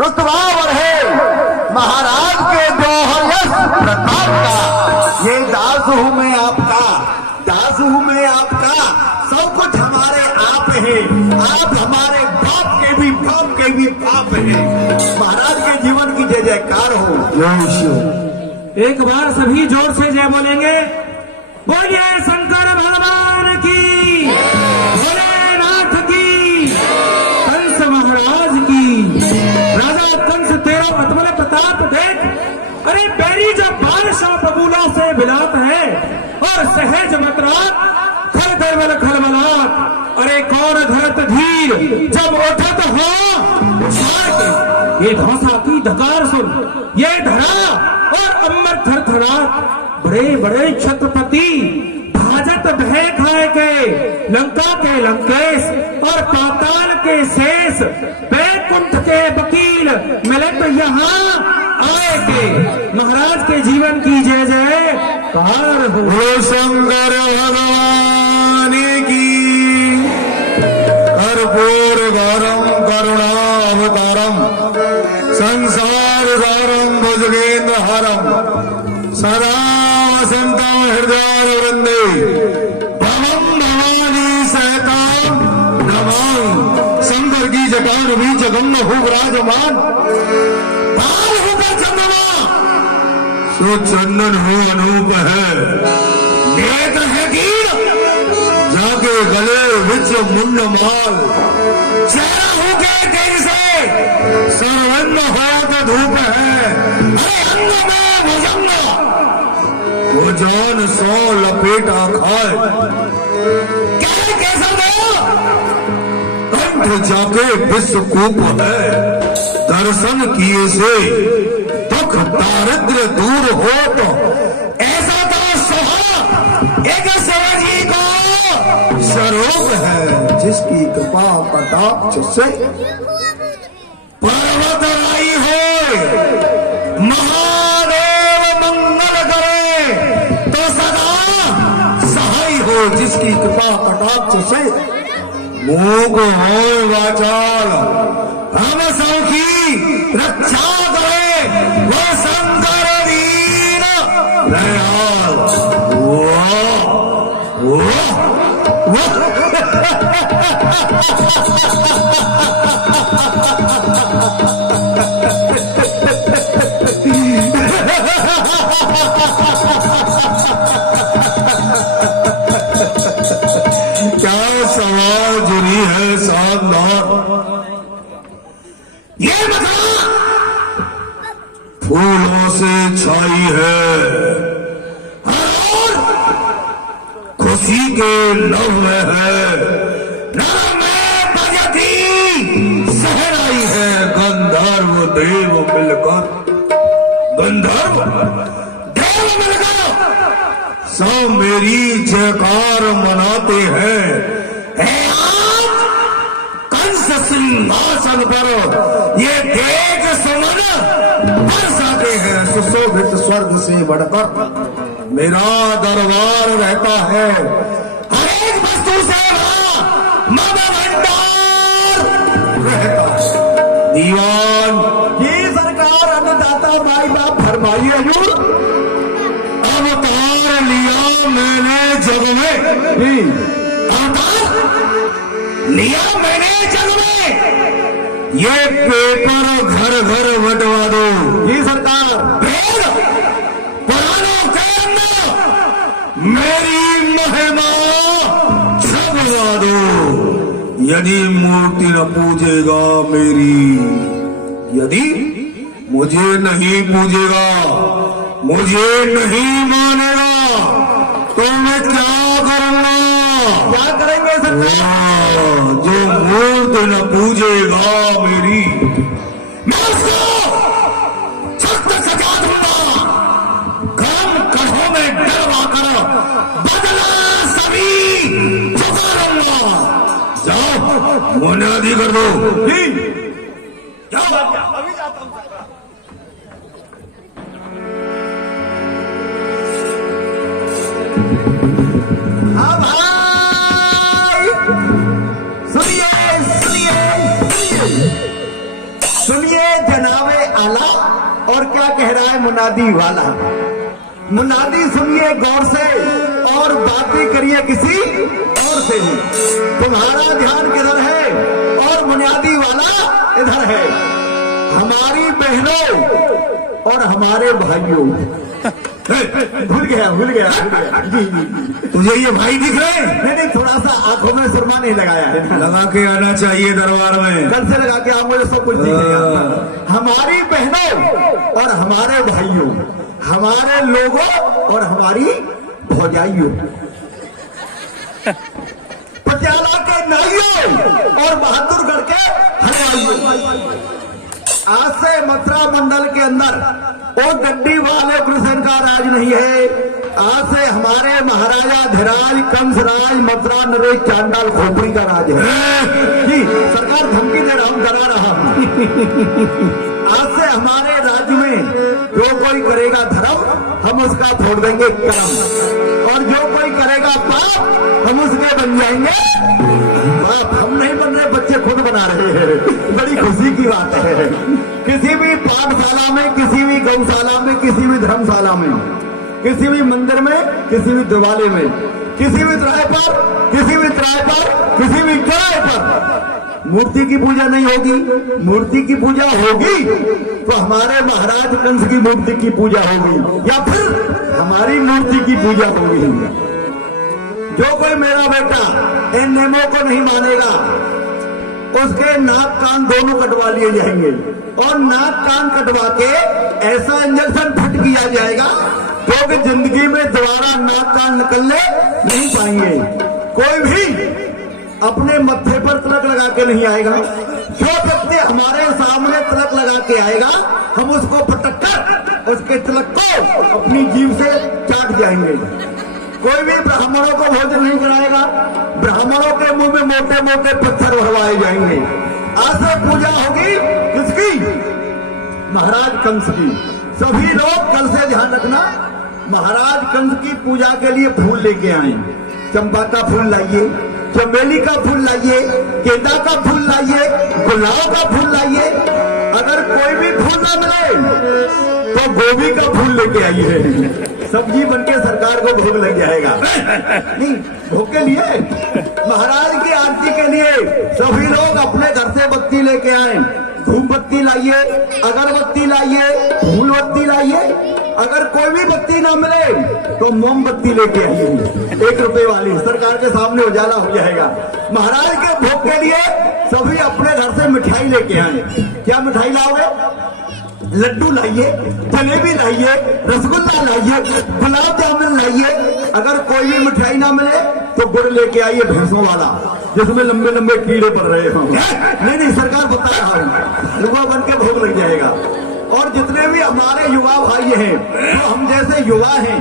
रुतबा बढ़े महाराज के जौहर यश प्रताप का। ये दास हूं मैं आपका, दास हूं मैं आपका, सब कुछ हमारे आप है, आप हमारे बाप के भी बाप के भी बाप है। महाराज के जीवन की जय जयकार हो। जय शिव। एक बार सभी जोर से जय बोलेंगे। बोलिए शंकर भगवान की, भोलेनाथ की, कंस महाराज की। राजा कंस तेरा अतुल प्रताप देख, अरे बैरी जब बादशाह बबूला से बिलात है और सहज मतरात खल देवल खलबलात। अरे कौन धरत धीर जब उठत हो ये धौसा की धकार सुन, ये धरा और अमर थरथरात। बड़े बड़े छत्रपति भाजत भय खाए के, लंका के लंकेश और पाताल के शेष, बैकुंठ के वकील मिले तो यहाँ आए के। महाराज के जीवन की जय जय कार हो। शंकर भगवान की। कर्पूर गौरम करुणावतारम संसार सारम भुजगेंद्र हरम सदा वसंतम हृदय वृंदे भवम भवानी सहताम नमामि। शंकर की जटान भी जगम हो विराजमान, बाल होगा चंद्रमा सो चंदन हो अनूप है, नेत्र है कीर जाके गले विच मुंड माल। चेहरा हो गए तेज से सर्वंग होया तो धूप है, अरे अंग में भुजंग वो जान सो लपेटा खाए। कैसा गया कंठ जाके विश्वकूप है, दर्शन किए से दुख दारिद्र दूर हो। तो ऐसा तो सुहा एक शिवजी को स्वरूप है, जिसकी कृपा कटाक्ष से पर्वत आई हो। महादेव मंगल करे तो सदा सहाय हो, जिसकी कृपा कटाक्ष से मूक हो वाचाल। हम सौखी रक्षा करे वो शंकर दीन दयाल। क्या सवाल जुड़ी है शानदार। ये मकान फूलों से छाई है और खुशी के लव में है, नर में बजती सहराई है। गंधर्व देव मिलकर, गंधर्व देव मिलकर सब मेरी जयकार मनाते हैं। कंस सिंहासन पर ये देख सुमन बरसाते हैं, सुशोभित स्वर्ग से बढ़कर मेरा दरबार रहता है। हर एक वस्तु से मम भंडार रहता है। दीवान ये सरकार अन्नदाता भाई बाप फरमाइए हजूर। अवतार लिया मैंने जग में, अवतार लिया मैंने जग में, ये पेपर घर घर बंटवा दो। ये सरकार वेद पुराणों के अंदर मेरी महिमा छपवा दो। यदि मूर्ति न पूजेगा मेरी, यदि मुझे नहीं पूजेगा, मुझे नहीं मानेगा, तो मैं क्या करूंगा? क्या करेंगे सरकार? जो मूर्ति न पूजेगा मेरी, मैं उसको सख्त सजा दूंगा। गर्म कढ़ों में डरवा कर बदला सभी चुका लूंगा। जाओ बुनियादी कर दो। जाओ अभी जाता हूँ। हाँ भाई सुनिए सुनिए सुनिए सुनिए कह रहा है मुनादी वाला। मुनादी सुनिए गौर से और बातें करिए किसी और से ही। तुम्हारा ध्यान किधर है और मुनादी वाला इधर है। हमारी बहनों और हमारे भाइयों। भूल गया जी। तुझे ये भाई दिख रहे? नहीं, थोड़ा सा आंखों में सुरमा नहीं लगाया है। लगा के आना चाहिए दरबार में। कल से लगा के आप मुझे सब कुछ दिखेगा। हमारी बहनों और हमारे भाइयों, हमारे लोगों और हमारी भौजाइयों, पटियाला के नाइयों और बहादुरगढ़ के हलवाइयों। आज से मथुरा मंडल के अंदर वो डंडी वाले कृष्ण का राज नहीं है। आज से हमारे महाराजा धीराज कंसराज मथुरा नरेश चांडाल खोपड़ी का राज है जी। सरकार धमकी दे रहा हूं, डरा रहा हूं। आज से हमारे राज्य में जो कोई करेगा धर्म हम उसका छोड़ देंगे कर्म, और जो कोई करेगा पाप हम उसके बन जाएंगे बाप। हम नहीं बन रहे, बच्चे खुद बना रहे हैं। बड़ी खुशी की बात है। किसी भी पाठशाला में, किसी भी गौशाला में, किसी भी धर्मशाला में, किसी भी मंदिर में, किसी भी दिवाले में, किसी भी चौराहे पर, किसी भी चौराहे पर, किसी भी चौराहे पर मूर्ति की पूजा नहीं होगी। मूर्ति की पूजा होगी तो हमारे महाराज कंस की मूर्ति की पूजा होगी, या फिर हमारी मूर्ति की पूजा होगी। जो कोई मेरा बेटा इन नियमों को नहीं मानेगा उसके नाक कान दोनों कटवा लिए जाएंगे, और नाक कान कटवा के ऐसा इंजेक्शन फिट किया जाएगा जो कि जिंदगी में दोबारा नाक कान निकलने नहीं पाएंगे। कोई भी अपने मत्थे पर तिलक लगा के नहीं आएगा। जो व्यक्ति हमारे सामने तिलक लगा के आएगा हम उसको पटक कर उसके तिलक को अपनी जीभ से चाट जाएंगे। कोई भी ब्राह्मणों को भोजन नहीं कराएगा। ब्राह्मणों के मुंह में मोटे मोटे पत्थर भरवाए जाएंगे। आज से पूजा होगी किसकी? महाराज कंस की। सभी लोग कल से ध्यान रखना, महाराज कंस की पूजा के लिए फूल लेके आए। चंपा का फूल लाइए, चमेली का फूल लाइए, गेंदा का फूल लाइए, गुलाब का फूल लाइए। अगर कोई भी फूल ना मिले तो गोभी का फूल लेके आइए। सब्जी बनके सरकार को भोग लग जाएगा। नहीं, भोग के लिए, महाराज की आरती के लिए सभी लोग अपने घर से बत्ती लेके आए। धूप बत्ती लाइए, अगरबत्ती लाइए, फूल बत्ती लाइए। अगर कोई भी बत्ती ना मिले तो मोमबत्ती लेके आइए, 1 रुपए वाली। सरकार के सामने उजाला हो जाएगा। महाराज के भोग के लिए सभी अपने घर से मिठाई लेके आए। क्या मिठाई लाओगे? लड्डू लाइए, जलेबी लाइए, रसगुल्ला लाइए, गुलाब जामुन लाइए। अगर कोई भी मिठाई ना मिले तो गुड़ लेके आइए भैंसों वाला, जिसमें लंबे लंबे कीड़े पड़ रहे हो। नहीं, सरकार बता रहा हूँ, हलवा बन के भोग लग जाएगा। और जितने भी हमारे युवा भाई हैं, जो हम जैसे युवा हैं,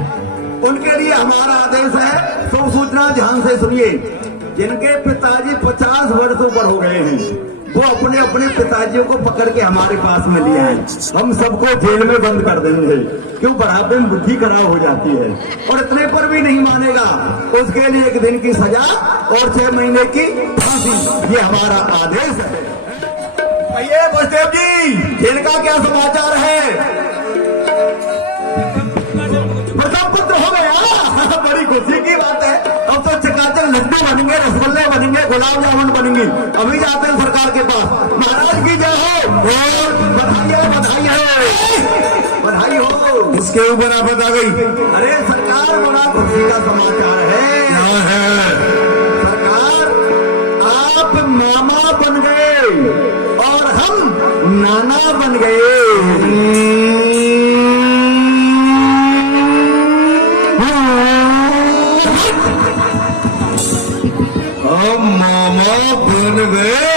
उनके लिए हमारा आदेश है, सब सूचना ध्यान से सुनिए। जिनके पिताजी 50 वर्षों पर हो गए हैं वो अपने अपने पिताजियों को पकड़ के हमारे पास में लिया है। हम सबको जेल में बंद कर देंगे, क्यों? बुढ़ापे में बुद्धि खराब हो जाती है। और इतने पर भी नहीं मानेगा उसके लिए 1 दिन की सजा और 6 महीने की फांसी, ये हमारा आदेश है। भैया बसदेव जी, जेल का क्या समाचार है? प्रथम पुत्र हो गया, बड़ी खुशी की बात है। अब तो चकाचक लड्डू बनेंगे, रसगुल्ले बनेंगे, गुलाब जामुन बनेंगे। अभी जाते हैं सरकार के पास। महाराज की जय हो, बधाई हो, बधाई हो, बधाई हो। इसके ऊपर आफत आ गई। अरे सरकार, बड़ा खुशी का समाचार है। क्या है? सरकार, आप मामा बन गए और हम नाना बन गए। मामा बन गए।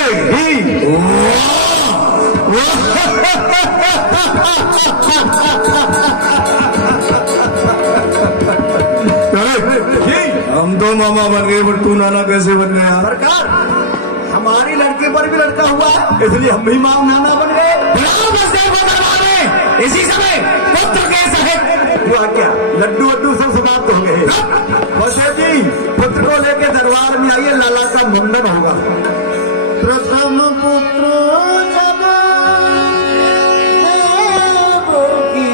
हम तो मामा बन गए, पर तू नाना कैसे बन गया? सरकार, हमारी लड़के पर भी लड़का हुआ, इसलिए हम भी माम नाना बन गए। इसी समय पुत्र के सहित हुआ क्या? लड्डू वड्डू सब समाप्त हो गए। बसे जी, पुत्र को लेके दरबार में आइए, लाला का मुंडन होगा। प्रथम पुत्र जब देव की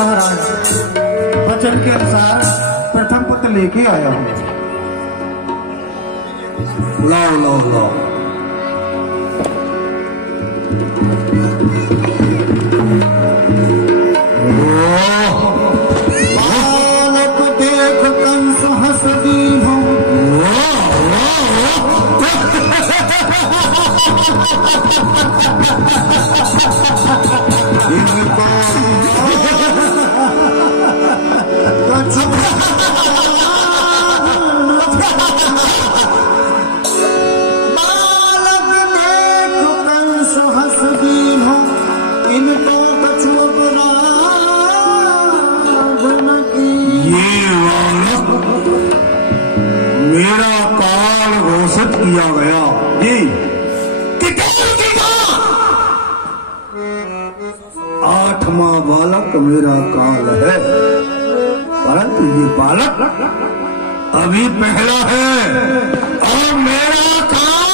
महाराज वचन के अनुसार प्रथम पत्र लेके आया हूँ। लाओ लाओ लाओ। बालक देख कंस हंस दीनो। मेरा काल घोषित किया गया जी कि आठवां बालक मेरा काल है, परंतु ये बालक अभी पहला है और मेरा काल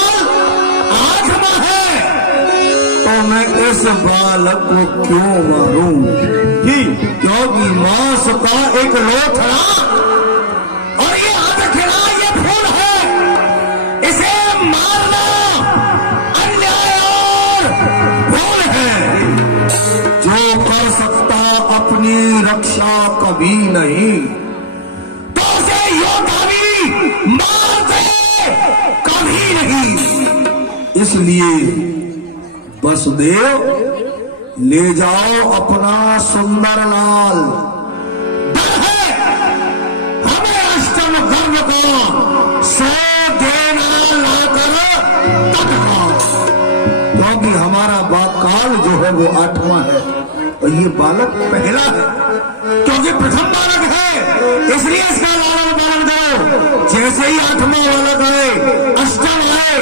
आठवां है, तो मैं इस बालक को क्यों मारूं जी? क्योंकि मांस का एक लोथड़ा और ये हाथ खिला ये फूल है, इसे मारना अन्याय और भूल है। जो कर सकता अपनी रक्षा कभी नहीं, तो उसे योद्धा भी मार दे कभी नहीं। इसलिए वसुदेव ले जाओ अपना सुंदर लाल। डर है हमें अष्टम गर्भ को 100 देना लाकर तत्काल, क्योंकि हमारा काल जो है वो आठवां है और ये बालक पहला है, क्योंकि प्रथम बालक है इसलिए इसका लालन पालन करो। जैसे ही आठवां बालक आए, अष्टम आए,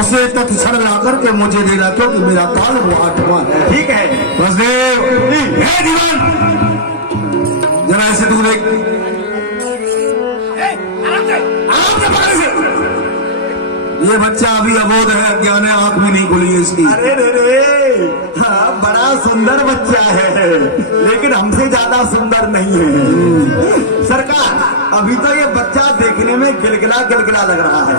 उसे तत्क्षण ला करके मुझे देना, क्योंकि मेरा काल वो आठवां है। ठीक है वसुदेव। हे दीवान, जरा ऐसे तू देख, आराम से पकड़ से। ये बच्चा अभी अबोध है, अज्ञान है, आंख भी नहीं खुली है इसकी। अरे रे रे, हाँ, बड़ा सुंदर बच्चा है, लेकिन हमसे ज्यादा सुंदर नहीं है सरकार। अभी तो ये बच्चा देखने में गिलगिला गिलगिला लग रहा है,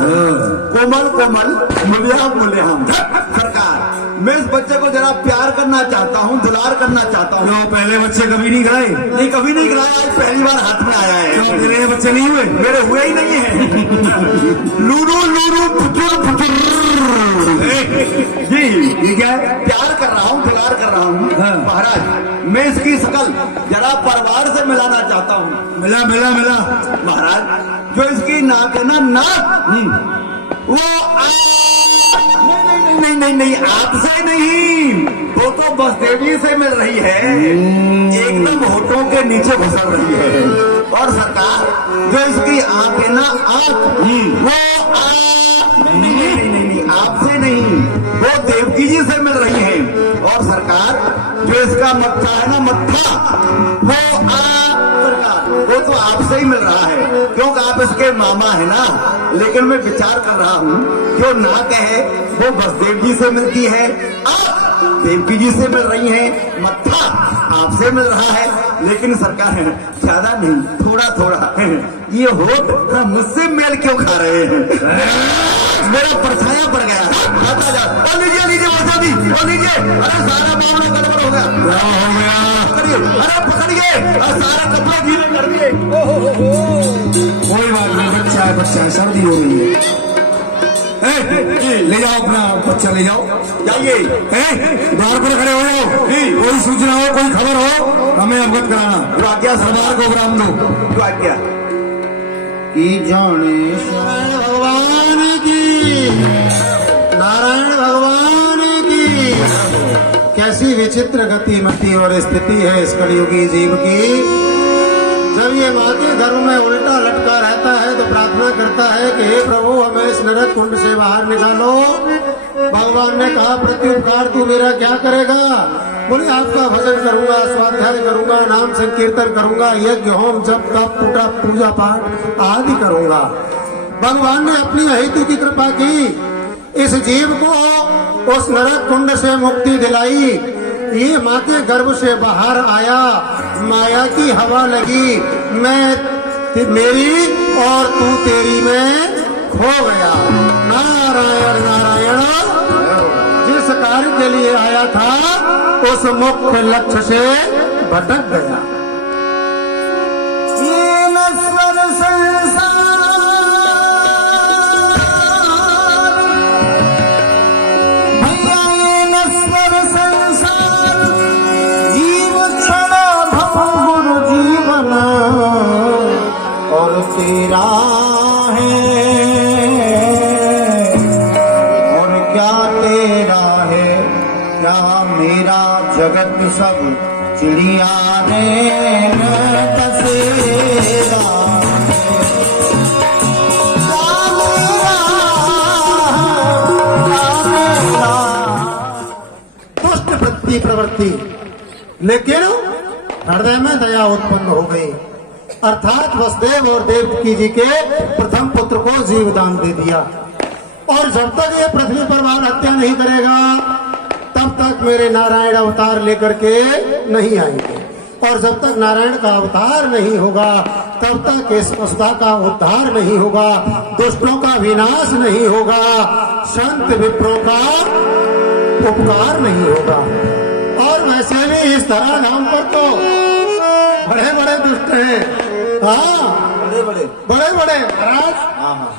कोमल कोमल मुलियाम मुलियाम। सरकार, मैं इस बच्चे को जरा प्यार करना चाहता हूँ, दुलार करना चाहता हूँ। पहले बच्चे कभी नहीं खिलाए? नहीं, कभी नहीं खिलाया, आज पहली बार हाथ में आया है। मेरे बच्चे नहीं हुए? मेरे हुए ही नहीं है। लूरू लूरू पुचुर पुचुर जी, ये क्या है? प्यार कर रहा हूँ, दुलार कर रहा हूँ। हाँ। महाराज, मैं इसकी शकल जरा परिवार से मिलाना चाहता हूँ। मिला मिला मिला। महाराज, जो इसकी नाक है ना, नाक वो नहीं नहीं नहीं, आपसे नहीं, वो तो बस देवी से मिल रही है, एकदम होठों के नीचे घुसल रही है। और सरकार, जो इसकी आंख है ना, आंख वो नहीं, आपसे नहीं, वो देवकी जी से मिल रही है। और सरकार, जो इसका मत्था है ना, मत्था वो सरकार, वो तो आपसे ही मिल रहा है, क्योंकि आप इसके मामा है ना। लेकिन मैं विचार कर रहा हूँ, जो नाक है वो बसदेव जी से मिलती है, आप देवकी जी से मिल रही है, मत्था आपसे मिल रहा है, लेकिन सरकार है ज्यादा नहीं, थोड़ा थोड़ा ये होठ मुझसे मेल क्यों खा रहे हैं? मेरा परछाया पड़ गया। और लीजिए लीजिए वर्षा जी, और लीजिए। अरे सारा मामला गड़बड़ हो गया, हो गया। अरे पकड़िए, सारे कपड़े गीले कर दिए। कोई बात नहीं, बच्चा है, सर्दी हो रही है। ले जाओ अपना बच्चा, ले जाओ, जाइए। द्वार पर खड़े हो जाओ, कोई सूचना हो, कोई खबर हो, हमें अवगत कराना। तो आज्ञा सरदार को ग्राम दो। तो आज्ञा की जाने नारायण भगवान की, नारायण भगवान की। कैसी विचित्र गति मति और स्थिति है इस कलियुगी जीव की। जब ये माँ के गर्भ में उल्टा लटका रहता है तो प्रार्थना करता है कि हे प्रभु, हमें इस नरक कुंड से बाहर निकालो। भगवान ने कहा, प्रत्युपकार तू मेरा क्या करेगा? बोले, आपका भजन करूंगा, स्वाध्याय करूंगा, नाम संकीर्तन करूंगा, यज्ञ होम जप तप पूजा पाठ आदि करूंगा। भगवान ने अपनी अहेतु की कृपा की, इस जीव को उस नरक कुंड से मुक्ति दिलाई। ये माँ के गर्भ से बाहर आया, माया की हवा लगी, मेरी और तू तेरी में खो गया। नारायण नारायण। जिस कार्य के लिए आया था उस मुख्य लक्ष्य से भटक गया। ये नश्वर संसार भैया, ये नश्वर संसार जीव क्षण भंगुर जीवन और तेरा है, और क्या तेरा है क्या मेरा जगत सब चिड़िया ने बसेरा। दुष्ट वृत्ति प्रवृत्ति, लेकिन हृदय में दया उत्पन्न हो गई, अर्थात वसुदेव और देवकी जी के प्रथम पुत्र को जीवदान दे दिया। और जब तक ये पृथ्वी पर बाल हत्या नहीं करेगा तब तक मेरे नारायण अवतार लेकर के नहीं आएंगे, और जब तक नारायण का अवतार नहीं होगा तब तक इस वसुधा का उद्धार नहीं होगा, दुष्टों का विनाश नहीं होगा, संत विप्रों का उपकार नहीं होगा। और वैसे भी इस धरा धाम पर तो बड़े बड़े दुष्ट हैं। हाँ, बड़े बड़े महाराज।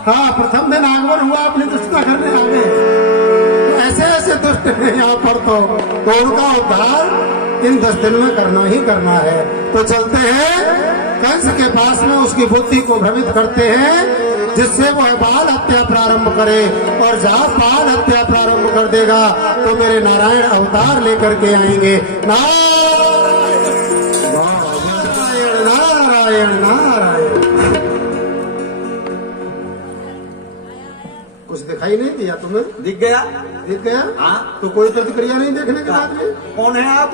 हाँ, प्रथम दिन आगमन हुआ, अपनी दुष्टता करने आ गए। ऐसे ऐसे दुष्ट हैं यहाँ पर तो उनका उद्धार इन 10 दिन में करना ही करना है। तो चलते हैं कंस के पास में, उसकी बुद्धि को भ्रमित करते हैं जिससे वह बाल हत्या प्रारंभ करे, और जहाँ बाल हत्या प्रारंभ कर देगा तो मेरे नारायण अवतार लेकर के आएंगे। नारायण नारायण नारायण। कुछ दिखाई नहीं दिया तुम्हें? दिख गया? दिख गया? हाँ। तो कोई प्रतिक्रिया नहीं देखने के बाद में? कौन है आप?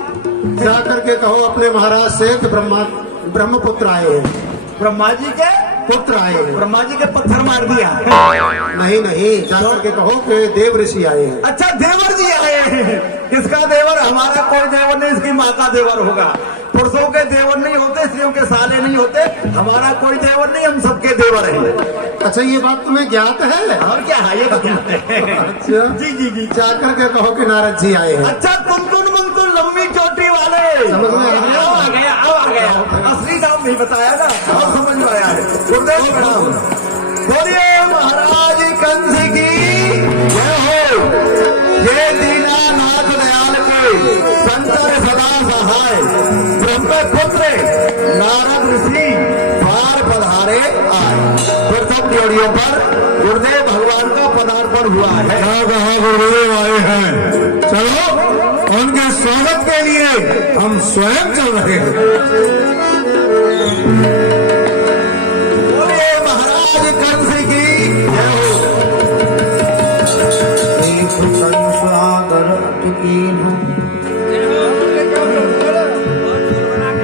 जा करके कहो अपने महाराज से कि ब्रह्मपुत्र आए हैं, ब्रह्मा जी के पुत्र आए हैं। ब्रह्मा जी के पत्थर मार दिया। नहीं नहीं, जा करके कहो कि देव ऋषि आए हैं। अच्छा, देवर जी आए हैं। किसका देवर? हमारा कोई देवर नहीं, इसकी माँ का देवर होगा। पुरुषों के देवर नहीं होते, स्त्रियों के साले नहीं होते, हमारा कोई देवर नहीं, हम सबके देवर हैं। अच्छा, ये बात तुम्हें ज्ञात है? और क्या है, ये बता। अच्छा जी जी जी। जा करके कहो कि नारद जी आए हैं। अच्छा, तुम लंबी चोटी वाले समझ में आ गया? अब आ गया। असली नाम नहीं बताया ना, अब समझ में आया है। गुरुदेव प्रणाम। बोलिए महाराज कंस की जय हो। ये दीनानाथ दयाल के शंकर सदा सहाय ब्रह्मपुत्र नारद ऋषि द्वार पधारे आए। प्रथम ड्योड़ियों पर गुरुदेव भगवान का पदार्पण हुआ है। कहाँ गुरुदेव आए हैं? चलो, उनके स्वागत के लिए हम स्वयं चल रहे हैं। बोलिए महाराज कंस की जय हो। एक कंस आकर अटकीन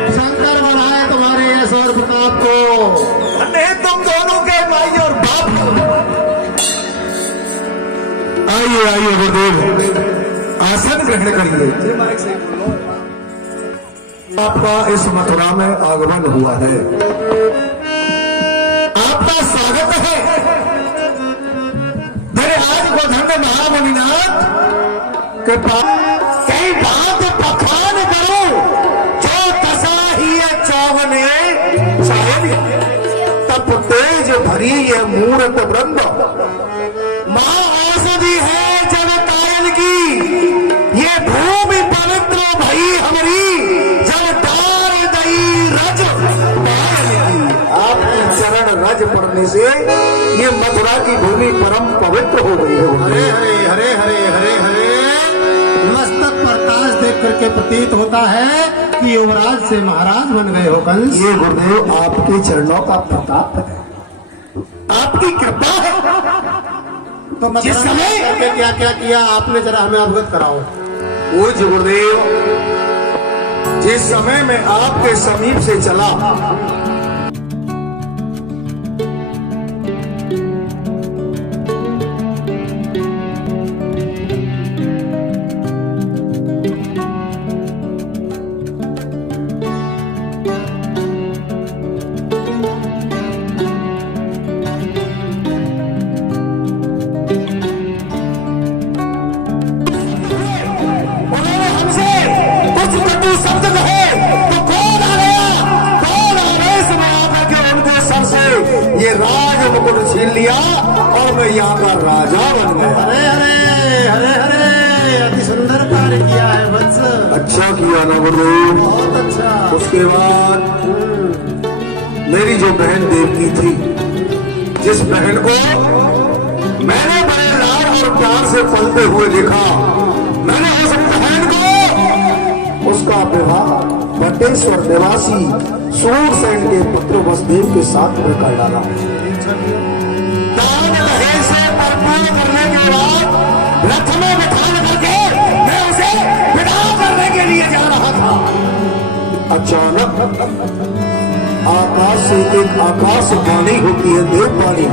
शंकर बनाए तुम्हारे यश और प्रताप को। नहीं, तुम दोनों के भाई और बाप। आइए आइए गुरुदेव, आसन ग्रहण करिए। आपका इस मथुरा में आगमन हुआ है, आपका स्वागत है। मेरे आज गोधन महामुनिनाथ के पास कई बात पखान करो, जो तसा ही चौवने शायद तब तेज भरी ये मूर्त ब्रह्म माँ औषधि है जब कायल की, ये भूमि पवित्र भई हमारी जब डार दई रज पायल की। आपकी चरण रज पड़ने से ये मथुरा की भूमि परम पवित्र हो गई है। हरे हरे हरे हरे हरे हरे। मस्तक पर ताज देख करके प्रतीत होता है कि युवराज से महाराज बन गए हो कंस। ये गुरुदेव आपके चरणों का प्रताप है, आपकी कृपा है। तो जिस समय क्या क्या किया आपने, जरा हमें अवगत कराओ। वो गुरुदेव, जिस समय मैं आपके समीप से चला छीन लिया और मैं यहाँ का राजा बन गया। अरे अरे अरे अरे अति सुंदर कार्य किया है वत्स। अच्छा किया ना गुरुदेव। बहुत अच्छा। उसके बाद मेरी जो बहन देवकी थी, जिस बहन को मैंने बड़े लाड और प्यार से पलते हुए देखा, मैंने उस बहन को उसका विवाह बटेश्वर निवासी सूरसेन के पुत्र वसुदेव के साथ में कर डाला। दान दहेज से भरपूर करने के बाद रथ में बिठा करके मैं उसे विदा करने के लिए जा रहा था। अचानक आकाश से एक आकाश वाणी होती है, देववाणी।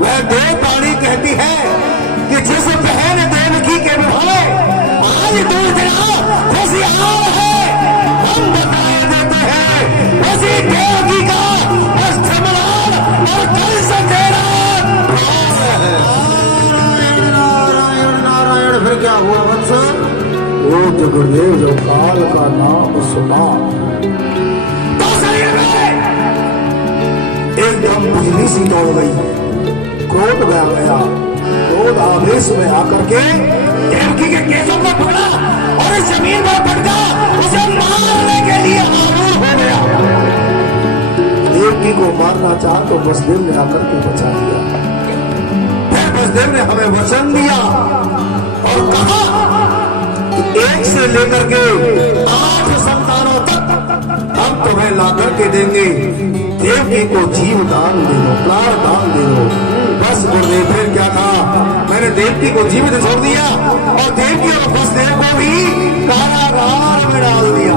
वह देववाणी कहती है कि जिस बहन देवकी के विवाह आज दूर दिना खुशियार है, हम बताए देते हैं उसी देवकी का अष्टमलाल और कल से तेरा नारायण नारायण। फिर क्या हुआ वत्स? वो जो गुरुदेव जो काल का नाम सुना तो शरीर में एकदम बिजली सी दौड़ गई, क्रोध में आ गया। क्रोध आवेश में आकर के देवकी के केसों को पकड़ा और इस जमीन पर पटका उसे मारने के लिए आरूढ़ हो गया। देवकी को मारना चाहा तो वसुदेव ने आकर के बचा लिया। फिर वसुदेव ने हमें वचन दिया और कहा कि 1 से लेकर के 8 संतानों तक हम तुम्हें ला करके देंगे। देवकी को जीव दान दे दो, प्राण दान दे दो। बस गुरुदेव फिर क्या था, मैंने देवकी को जीवित छोड़ दिया और देवकी और वसुदेव को भी कारागार में डाल दिया।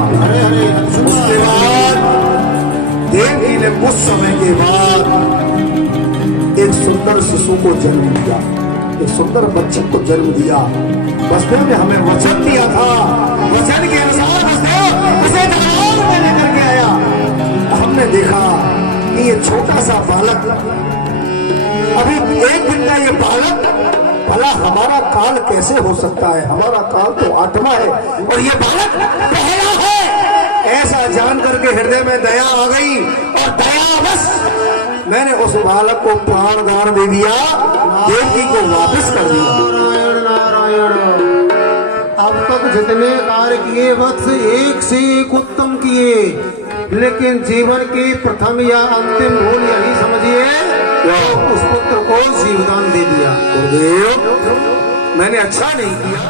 उसके बाद देवकी ने कुछ समय के बाद एक सुंदर शिशु को जन्म दिया, एक सुंदर बच्चे को जन्म दिया। वसुदेव ने हमें वचन दिया था, वचन के अनुसार वसुदेव उसे दरबार में लेकर के आया। हमने देखा कि ये छोटा सा बालक, अभी 1 दिन का ये बालक, भला हमारा काल कैसे हो सकता है? हमारा काल तो 8वां है और ये बालक पहला है। ऐसा जान करके हृदय में दया आ गई और दया बस मैंने उस बालक को प्राण दान दे दिया, देवकी को वापस कर दिया। नारायण नारायण। अब तक जितने कार्य किए वत्स एक से एक उत्तम किए, लेकिन जीवन की प्रथम या अंतिम भूल यही समझिए तो उस पुत्र को जीवदान दे दिया। गुरुदेव मैंने अच्छा नहीं किया।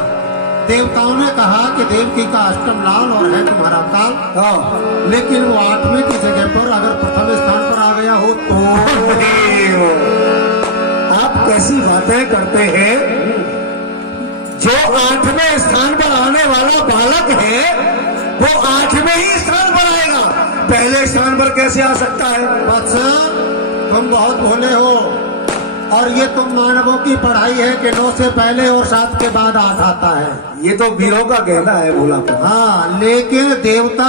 देवताओं ने कहा कि देवकी का अष्टम लाल और है तुम्हारा काल, लेकिन वो 8वें की जगह पर अगर प्रथम स्थान पर आ गया हो तो आप कैसी बातें करते हैं? जो 8वें स्थान पर आने वाला बालक है वो 8वें ही स्थान पर आएगा, पहले स्थान पर कैसे आ सकता है? बस तुम बहुत भोले हो और ये तुम मानवों की पढ़ाई है कि 9 से पहले और 7 के बाद 8 आता है। ये तो वीरों का कहना है, बोला था। हाँ, लेकिन देवता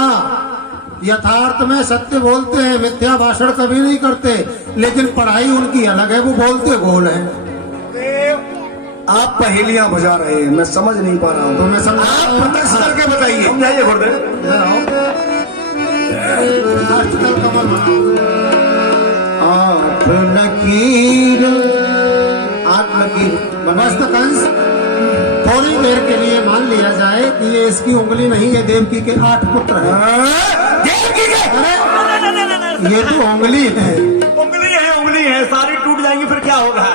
यथार्थ में सत्य बोलते हैं, मिथ्या भाषण कभी नहीं करते, लेकिन पढ़ाई उनकी अलग है, वो बोलते गोल है। आप पहेलियां बुझा रहे हैं, मैं समझ नहीं पा रहा हूँ। तो मैं समझ आप प्रत्यक्ष करके बताइए। समझाइए गुरुदेव। इधर आओ। अष्टदल कमल बनाओ। आठ लकीर, 8 लकीर मस्त कंस। थोड़ी देर के लिए मान लिया जाए कि ये इसकी उंगली नहीं है, देवकी के 8 पुत्र हैं। देवकी के? अरे ये तो उंगली है। उंगली है, सारी टूट जाएंगी फिर क्या होगा?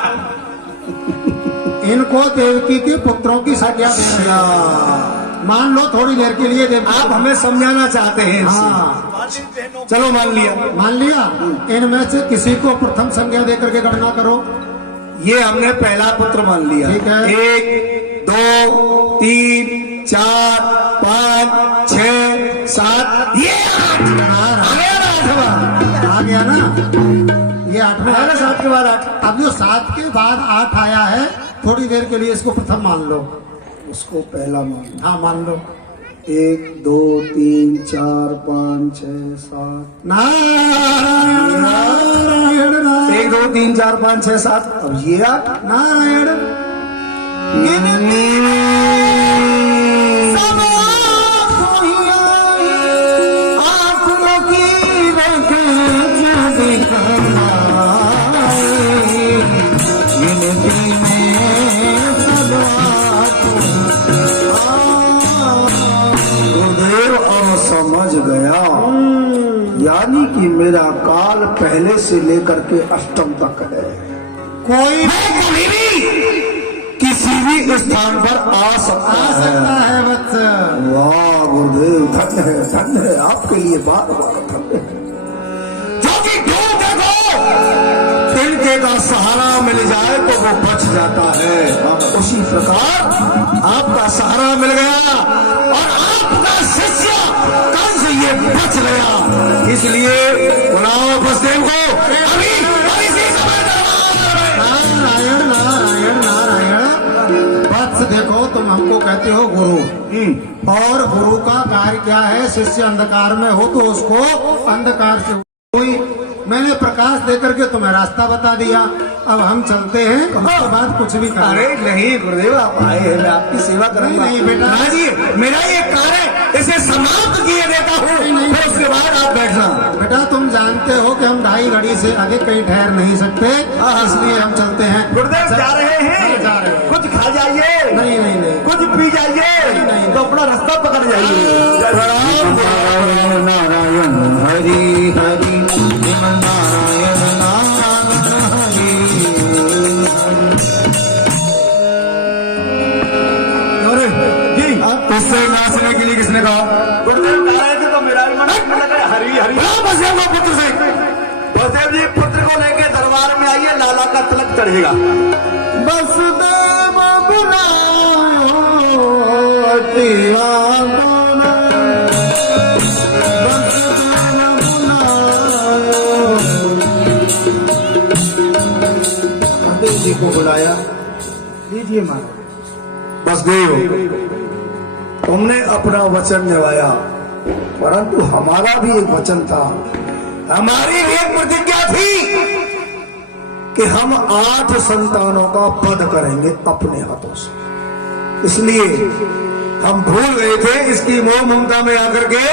इनको देवकी के पुत्रों की संज्ञा दे रहे हैं। मान लो थोड़ी देर के लिए देवकी। आप हमें समझाना चाहते हैं? हाँ, चलो मान लिया। मान लिया। इनमें से किसी को प्रथम संज्ञा देकर के गणना करो। ये हमने पहला पुत्र मान लिया। ठीक है। 1 2 3 4 5 6 7 ये 8 आ गया ना? ये 8वां है ना? 7 के बाद 8। अब जो 7 के बाद 8 आया है, थोड़ी देर के लिए इसको प्रथम मान लो। उसको पहला मान। हाँ मान लो। 1 2 3 4 5 6 7 नारायण नारायण 1 2 3 4 5 6 7। अब ये 8 नारायण। गया, यानी कि मेरा काल पहले से लेकर के अष्टम तक है। कोई मैं कभी भी किसी भी स्थान पर आ सकता है। वत्स। वाह गुरुदेव, धन्य है आपके लिए, बार बार धन्य है। जो कि ढूंढ देखो, तिनके का सहारा मिल जाए तो वो बच जाता है। उसी प्रकार आपका सहारा मिल गया और आपका शिष्य कंस ये बच गया। इसलिए बुलाओ वसुदेव को। अभी से समय नारायण नारायण नारायण। वत्स देखो, तुम हमको कहते हो गुरु, और गुरु का कार्य क्या है? शिष्य अंधकार में हो तो उसको अंधकार से कोई, मैंने प्रकाश देकर के तुम्हें रास्ता बता दिया। अब हम चलते हैं, उसके बाद कुछ भी करें। अरे नहीं गुरुदेव, आप आए हैं, मैं आपकी सेवा करूंगा। नहीं बेटा, हाँ जी, मेरा ये कार्य इसे समाप्त किए देता हूँ, फिर उसके बाद आप बैठना। बेटा तुम जानते हो कि हम 2.5 घड़ी से आगे कहीं ठहर नहीं सकते, इसलिए हम चलते हैं। गुरुदेव जा रहे हैं, जा रहे हैं। कुछ खा जाइए, नहीं नहीं नहीं, कुछ पी जाइए, तो अपना रास्ता पकड़ जाइए। नारायण नारायण हरि हरि नारायण नारायण हरि। अरे जी तुझसे नाचने के लिए किसने कहा? गुरुदेव जा रहे थे तो मेरा भी मन लगा हरी हरी। वसुदेव को पुत्र से। वसुदेव जी पुत्र को लेके दरबार में आइए, लाला का तिलक चढ़ेगा। वसुदेव बुलायो अति आगुन, वसुदेव बुलायो। महादेव जी को बुलाया। लीजिए माँ। वसुदेव, तुमने अपना वचन निभाया, परंतु हमारा भी एक वचन था, हमारी भी एक प्रतिज्ञा थी कि हम 8 संतानों का वध करेंगे अपने हाथों से। इसलिए हम भूल गए थे, इसकी मोह ममता में आकर के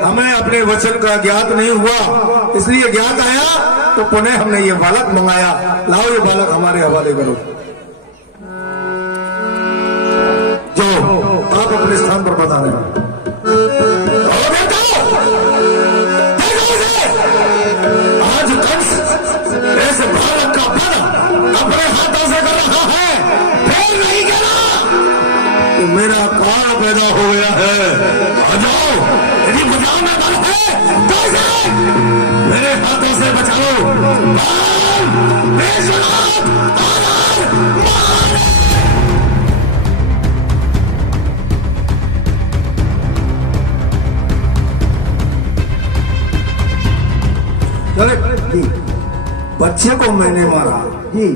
हमें अपने वचन का ज्ञात नहीं हुआ, इसलिए ज्ञात आया तो पुनः हमने ये बालक मंगाया। लाओ ये बालक हमारे हवाले करो, जो आप अपने स्थान पर बता रहे हैं। आज कंस ऐसे बालक का वध अपने हाथों से कर रहा है, फिर नहीं कहना कि मेरा काल पैदा हो गया है। आ जाओ, यदि बचाना बल है तो इसे मेरे हाथों से बचाओ। चले बच्चे को मैंने मारा जी,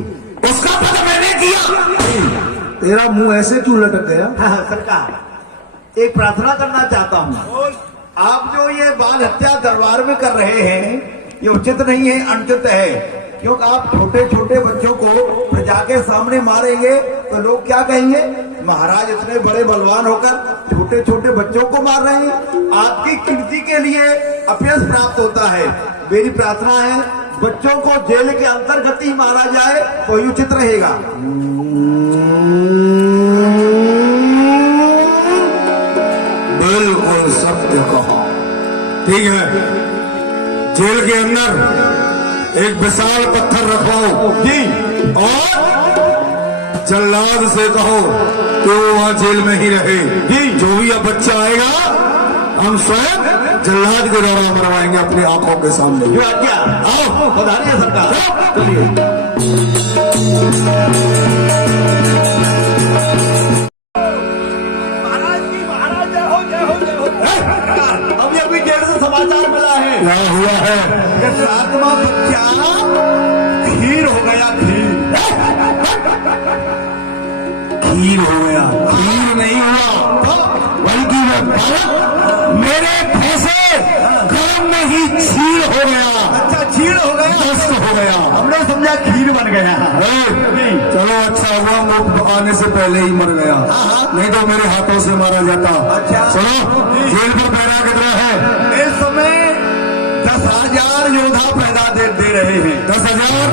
उसका पता मैंने किया। तेरा मुंह ऐसे क्यों लटक गया? हाँ, सरकार एक प्रार्थना करना चाहता हूँ। आप जो ये बाल हत्या दरबार में कर रहे हैं, ये उचित नहीं है, अनुचित है। क्योंकि आप छोटे छोटे बच्चों को प्रजा के सामने मारेंगे तो लोग क्या कहेंगे? महाराज इतने बड़े बलवान होकर छोटे छोटे बच्चों को मार रहे हैं। आपकी कीर्ति के लिए अपयश प्राप्त होता है। मेरी प्रार्थना है, बच्चों को जेल के अंतर्गत ही मारा जाए तो ये उचित रहेगा। बिल्कुल सत्य कहा। ठीक है, जेल के अंदर एक विशाल पत्थर रखवाओ जी, और जल्लाद से कहो कि वो वहां जेल में ही रहे जी। जो भी अब बच्चा आएगा हम स्वयं जल्लाद के द्वारा मरवाएंगे अपनी आंखों के सामने। जो आज्ञा। आओ, बधाई सरकार। चलिए। महाराज की महाराज जय हो जय हो जय हो। अभी जेल से समाचार मिला है। क्या हुआ है? कि 7वां बच्चा खीर हो गया। खीर हो गया? खीर नहीं हुआ, बल्कि वो बालक मेरे भैंसे गर्म में ही छीर हो गया। अच्छा, खीर हो गया, मस्त हो गया। हमने समझा खीर बन गया। चलो अच्छा हुआ, वो आने से पहले ही मर गया, नहीं तो मेरे हाथों से मारा जाता। अच्छा। चलो, जेल पर पहरा कितना है? इस समय 10,000 योद्धा पैदा दे रहे हैं। 10,000?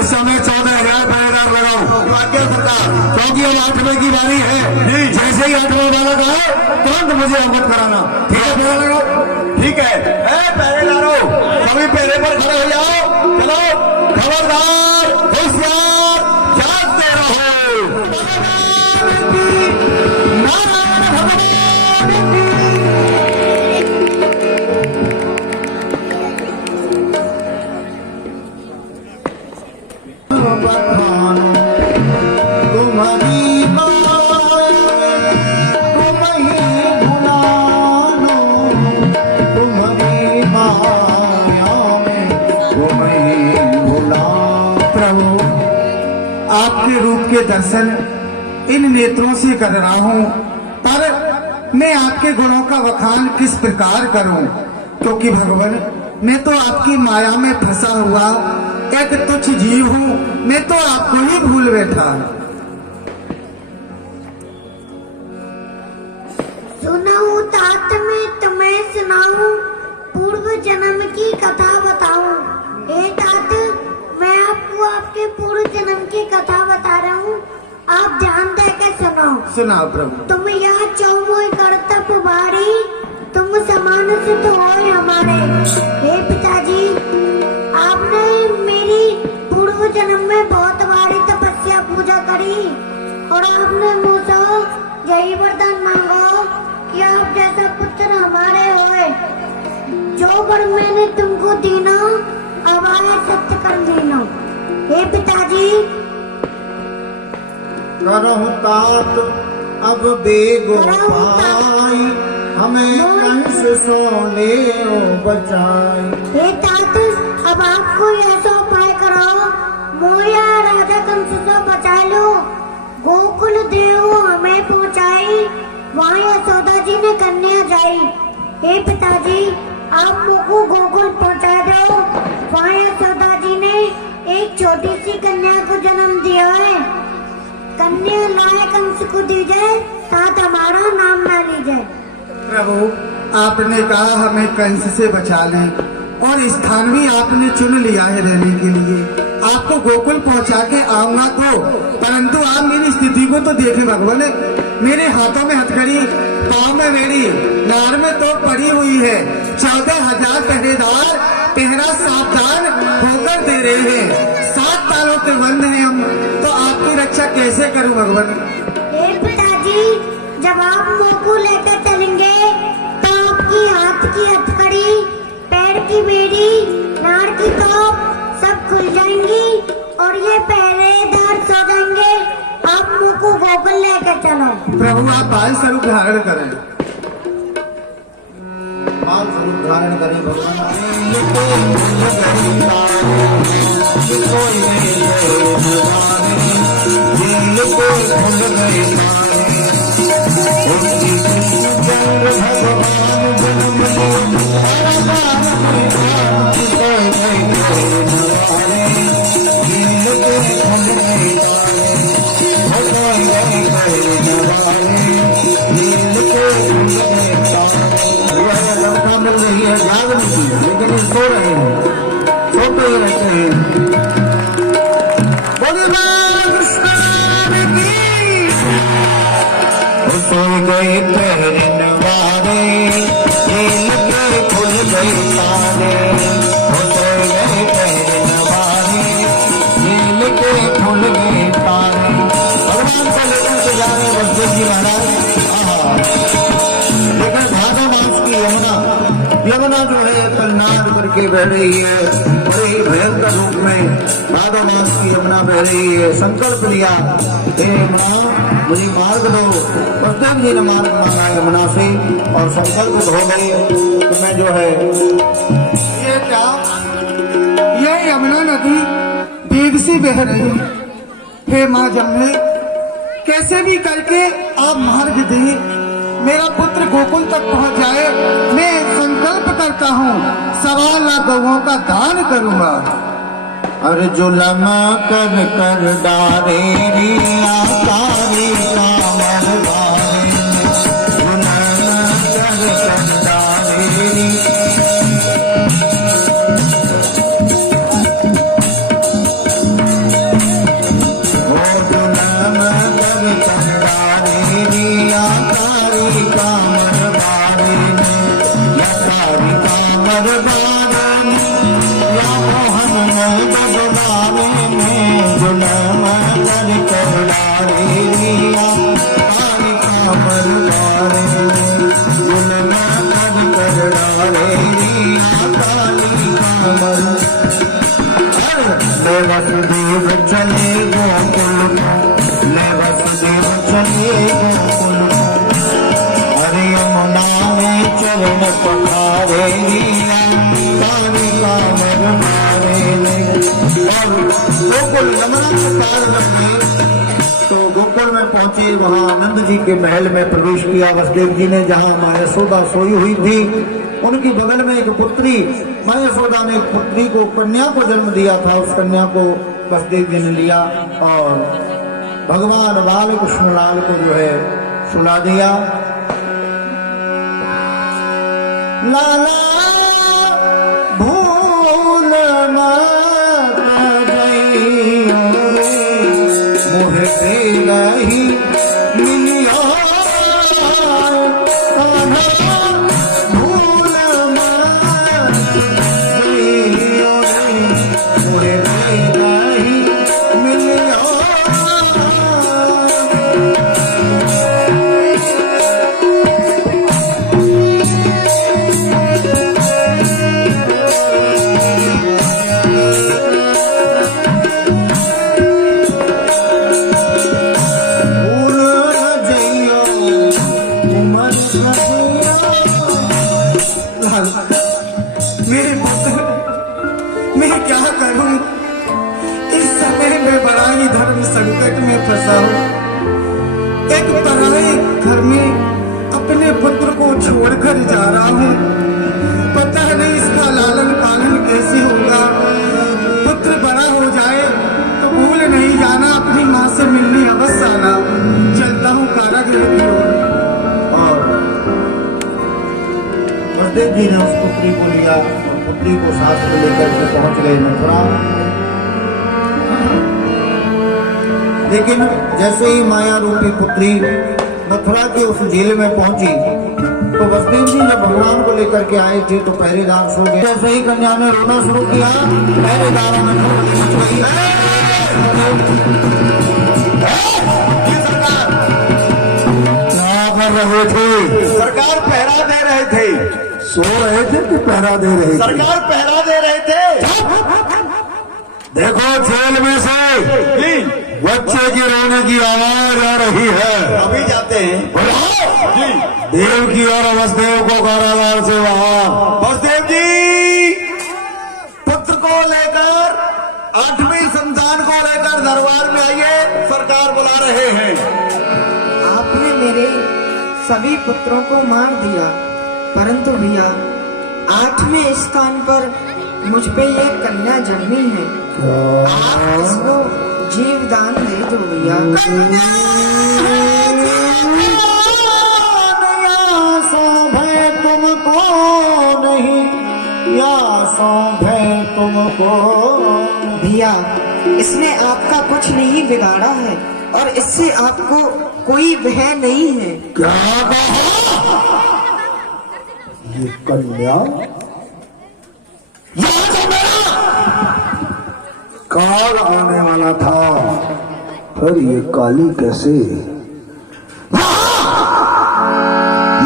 इस समय 14,000 पहरेदार लगाओ। सरकार, क्योंकि अब 8वें की बारी है। जैसे ही 8वां बालक आए तुरंत मुझे अवगत कराना। ठीक है, पहरा लगाओ। ठीक है, पहरेदारो सभी पहरे पर खड़े हो जाओ। चलो, खबरदार, होशियार, जागते रहो। नारायण भगवान की। बखान तुम्हारी आपके रूप के दर्शन इन नेत्रों से कर रहा हूँ, पर मैं आपके गुणों का वखान किस प्रकार करूं, क्योंकि भगवान मैं तो आपकी माया में फंसा हुआ एक तुच्छ जीव हूँ। मैं तो आपको ही भूल बैठा। सुनाऊं तात में तुम्हें सुनाऊं, पूर्व जन्म की कथा बताऊं। हे तात, मैं आपको आपके पूर्व जन्म की कथा बता रहा हूँ, आप ध्यान देकर सुनो। सुनाओ प्रभु। तुम यह चौमोई करतप बारी, तुम समान सिद्ध हो हमारे। हे पिताजी, आपने मेरी पूर्व जन्म में बहुत बारी तपस्या पूजा करी और आपने मुझसे यही वरदान मांगो कि आप जैसा पुत्र हमारे होए। जो वर मैंने तुमको दीना, अब आया सत्य कर देना। हे पिताजी, करहु तात अब बेगो पाई, हमें कंस सो ले बचाई। हे तात, अब आपको ऐसा उपाय करो, मोया राजा कंस से बचा लो। गोकुल देव हमें पहुँचाई, वहाँ यशोदा जी ने कन्या जाई। हे पिताजी, आप मुझको गोकुल पहुँचा दो, वहाँ यशोदा जी ने एक छोटी सी कन्या को जन्म दिया है। कन्या लाए कंस को दी जाए, तात हमारा नाम ना ली जाए। प्रभु, आपने कहा हमें कंस से बचा लें और स्थान भी आपने चुन लिया है रहने के लिए। आपको गोकुल पहुंचा के आऊंगा तो, परंतु आप मेरी स्थिति को तो देखें भगवान। मेरे हाथों में हथकड़ी, पाँव में मेरी, नार में तो पड़ी हुई है। 14,000 पहरेदार पहरा सावधान होकर दे रहे हैं। 7 तालों के बंद हैं हम, तो आपकी रक्षा कैसे करूं भगवान? हे पिताजी, जब आप मोकू लेकर चलेंगे तो आपकी हाथ की हथकड़ी, पैर की बेड़ी, नाड़ की तोप सब खुल जाएंगी और ये पहरेदार सो जाएंगे। आप मोकू गोकुल लेकर चलो। प्रभु, आप बाल स्वरूप धारण करें। बाल स्वरूप धारण करें मिल रही है, याद नहीं, लेकिन सो रहे हैं, सोते ही रहते हैं। बोलिए कृष्ण की। सो गए पहरन वाले, खेल के खुल गए तारे। सो गए पहरन वाले, खेल के खुल गए तारे। भगवान को लेकर के जा रहे बसदेव जी महाराज। लेकिन भादो मास की यमुना जो है कलनाद करके बह रही है, बड़े ही भयंकर रूप में भादो मास की यमुना बह रही है। संकल्प लिया, हे यमुना मुझे मार्ग दो। बसदेव जी ने मार्ग मांगा यमुना से और संकल्प हो गए कि मैं जो है ये क्या, ये यमुना नदी वेग से बह रही है। हे माँ जमुने, कैसे भी करके आप मार्ग दें, मेरा पुत्र गोकुल तक पहुंच जाए। मैं संकल्प करता हूँ 1.25 लाख गौओं का दान करूंगा। अरे जुलम कर कर डारे रे आकारी कामर वारे, जुलम कर कर डारे रे। ओ जुलम कर कर डारे रे आकारी कामर वारे, आकारी ले वसुदेव चले गोकुल ले वसुदेव चले गोकुल हरे यमुना में चरण पखारे कालिका में मारे ले। और गोकुल यमुना के पार करके तो गोकुल में पहुंचे। वहां आनंद जी के महल में प्रवेश किया वसुदेव जी ने, जहां माँ यशोदा सोई हुई थी। उनकी बगल में एक पुत्री, माँ यशोदा ने एक पुत्री को, कन्या को जन्म दिया था। उस कन्या को वसुदेव जी ने लिया और भगवान बाल कृष्ण लाल को जो है सुला दिया। लाला भूल मत गइयो मोहे तेरा ही मिलिया भूल मत गइयो मोहे तेरा ही मिलिया। मेरे पुत्र, मैं क्या करूं? इस समय मैं बड़ा ही धर्म संकट में फंसा हूं। एक पराए घर में अपने पुत्र को छोड़कर जा रहा हूं। पता नहीं इसका लालन पालन कैसे होगा। पुत्र बड़ा हो जाए तो भूल नहीं जाना, अपनी माँ से मिलने अवश्य आना। चलता हूँ कारागृह की ओर। वसुदेव जी ने उस पुत्री को लिया और पुत्री को साथ में लेकर के पहुंच गए मथुरा। लेकिन जैसे ही माया रूपी पुत्री मथुरा के उस झील में पहुंची तो वसुदेव जी जब भगवान को लेकर के आए थे तो पहरेदार सो गए। जैसे ही कन्या ने रोना शुरू किया, पहरेदारों ने क्या कर रहे थे? सरकार पहरा दे रहे थे। सो रहे थे कि पहरा दे रहे थे? सरकार पहरा दे रहे थे। देखो जेल में से बच्चे की रोने की आवाज आ रही है। अभी जाते हैं। देव की और वसुदेव को कारागार से बाहर। वसुदेव जी पुत्र को लेकर, 8वीं संतान को लेकर दरबार में आइए, सरकार बुला रहे हैं। आपने मेरे सभी पुत्रों को मार दिया, परंतु भैया 8वें स्थान पर मुझ पे ये कन्या जन्मी है। आप इसको जीवदान दे दो भैया। तुमको नहीं या सौंपे तुमको। भैया इसने आपका कुछ नहीं बिगाड़ा है और इससे आपको कोई भय नहीं है। क्या कहा? ये कन्या यहाँ तो मेरा काल आने वाला था, फिर ये काली कैसे?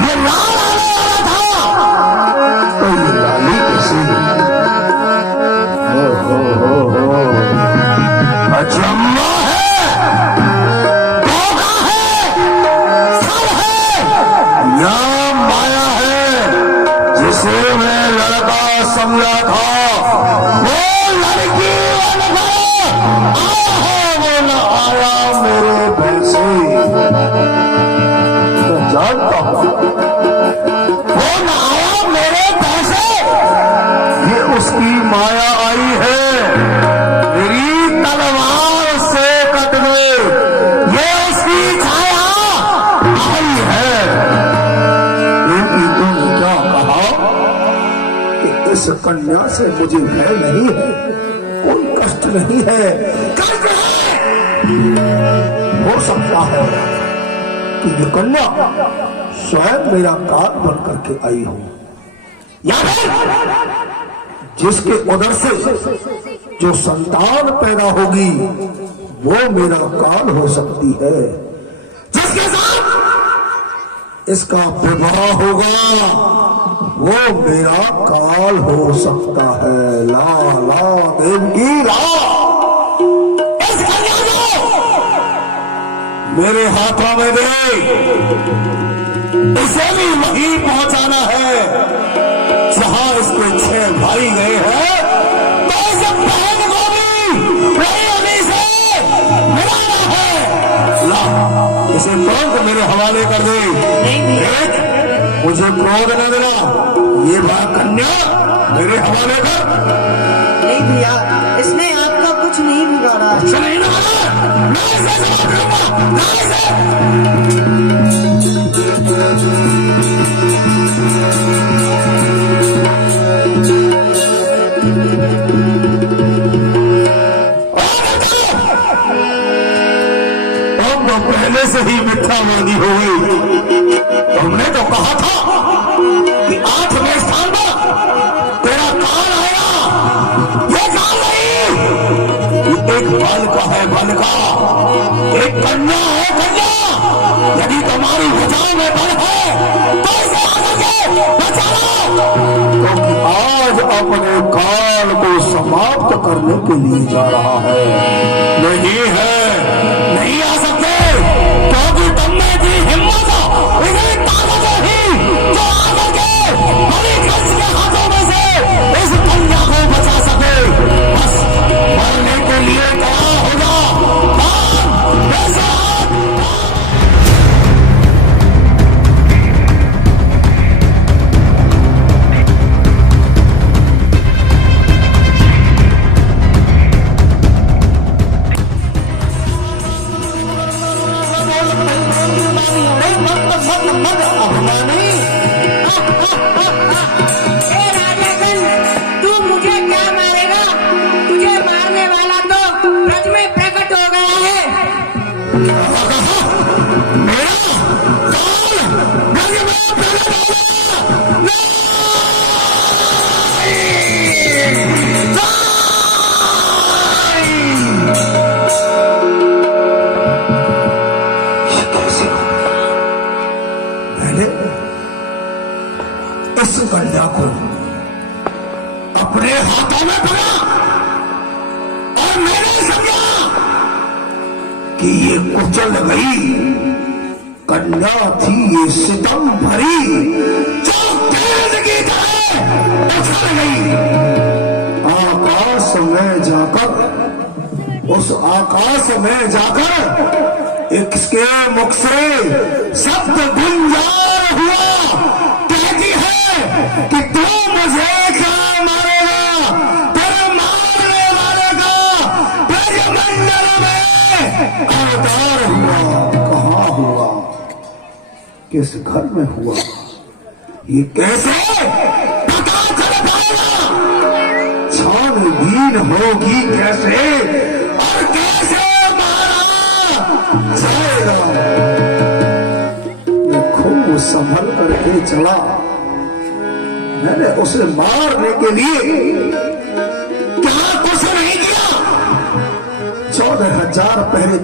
ये लाल आने वाला था, तो ये लाली कैसे? हो अचंभा है, धोखा है, सब है। यह माया है जिसे मैं लड़का समझा था, वो लड़की बन गया। वो न आया मेरे पैसे, मैं जानता हूं वो न आया मेरे पैसे। ये उसकी माया आई है, मेरी तलवार से कट गए। ये उसकी छाया आई है। लेकिन तुमने क्या कहा कि इस कन्या से मुझे भय नहीं है, कोई कष्ट नहीं है। कष्ट है, हो सकता है कि ये कन्या स्वयं मेरा काल बन करके आई हो, या फिर जिसके उदर से जो संतान पैदा होगी वो मेरा काल हो सकती है। जिसके साथ इसका विवाह होगा, वो मेरा काल हो सकता है। ला ला देवकी ला, इस कन्या को मेरे हाथों में दे, इसे भी वहीं पहुंचाना है जहां इसके 6 भाई गए हैं, तो इस बहन को भी वही अभी से मिलाना है। ला, इसे तुरंत मेरे हवाले कर दे। देख, मुझे क्रोध न देना, ये बात कन्या मेरे हवाले कर। नहीं भैया, इसने आपका कुछ नहीं बिगाड़ा। नहीं ना, मैं इसे जवाब दूंगा, मैं इसे पहले से ही मिथ्या मांगी हो गई। तुमने तो कहा था कि 8वें स्थान पर तेरा काल आएगा, ये काल नहीं, ये एक बालिका है, बालिका, एक कन्या है, कन्या। यदि तुम्हारी भुजाओं में बल है तो इसे आकर के बचा लो, क्योंकि आज अपने काल को समाप्त करने के लिए जा रहा है। नहीं है, नहीं आ सकते, क्योंकि तुमने दी हिम्मत, इतनी ताकत ही जो आकर के बड़ी कंस के हाथों में से इस कन्या को बचा सके। बस मरने के लिए तैयार हो जा। तू मुझे क्या मारेगा? तुझे मारने वाला तो ब्रज में प्रकट हो गया है। इस कन्या को अपने हाथों में पकड़ा और मैंने समझा कि ये कुचल गई कन्या थी, ये सितम भरी जो तेज की तरह उछल गई। आकाश में जाकर, उस आकाश में जाकर इसके मुख से शब्द गुंजार हुआ, कहती है कि तू मुझे क्या मारेगा, तेरे मारने वाले का ब्रजमंडल में अवतार हुआ। कहाँ हुआ, किस घर में हुआ, ये कैसे पता चल पाएगा? छानबीन होगी कैसे और कैसे मारा जाएगा? खूब संभल करके चला, मैंने उसे मारने के लिए क्या कुछ नहीं किया। 14,000 पहले